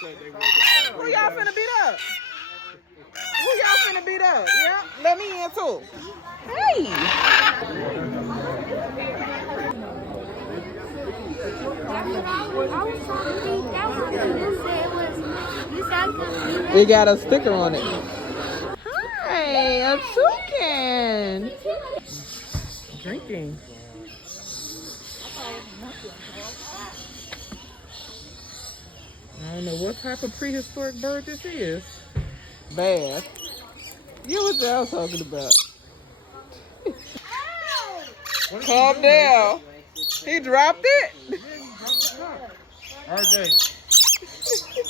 Who y'all finna beat up? Who y'all finna beat up? Yeah, let me in too. Hey. It got a sticker on it. Hi, a toucan. Drinking. I don't know what type of prehistoric bird this is. Bad. You know what y'all talking about. Calm down. He dropped it. RJ.